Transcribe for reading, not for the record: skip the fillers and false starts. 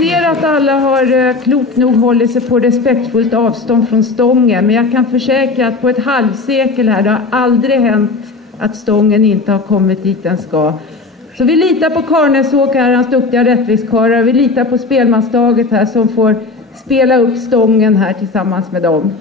ser att alla har klokt nog hållit sig på respektfullt avstånd från stången. Men jag kan försäkra att på ett halvsekel här, det har aldrig hänt att stången inte har kommit dit den ska. Så vi litar på Karnäsåk här, hans duktiga rättviskörare. Vi litar på spelmansdaget här som får spela upp stången här tillsammans med dem.